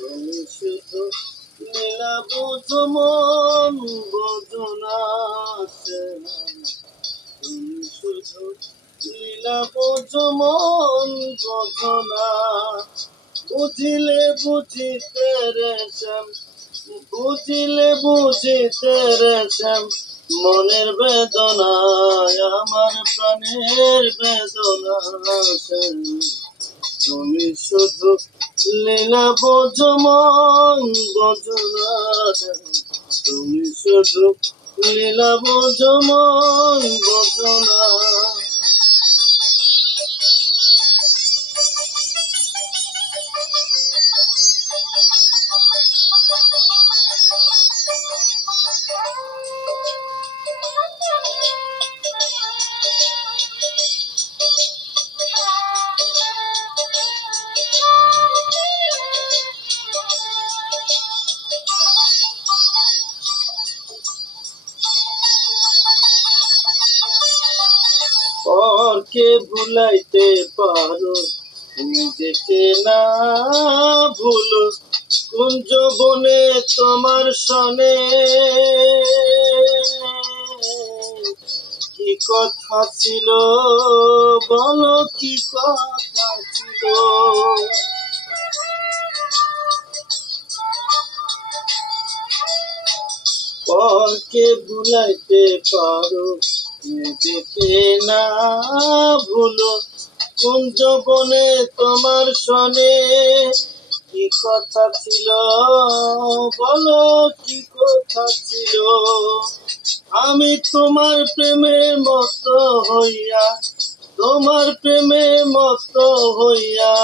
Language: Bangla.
তুমি শুধু লীলা বুঝো মন বোঝো না সে। তুমি শুধু লীলা বুঝো মন বোঝো না। বুঝিলে বুঝিতে রে শ্যাম, বুঝিলে বুঝিতে রে শ্যাম, মনের বেদনায় আমার প্রাণের বেদনা শ্যাম। তুমি শুধু লীলা বোঝো মন বোঝো না। তুমি শুধু লীলা বোঝো মন বোঝো না। পরকে ভুলাইতে পারো, নিজেকে না ভুলো। কুঞ্জ বনে তোমার সনে কি কথা ছিল, বলো কি কথা ছিল। পরকে ভুলাইতে পারো, নিজেকে না ভুলো। কুঞ্জ বনে তোমার সনে কি কথা ছিল, বলো কি কথা ছিল। আমি তোমার প্রেমে মত্ত হইয়া, তোমার প্রেমে মত্ত হইয়া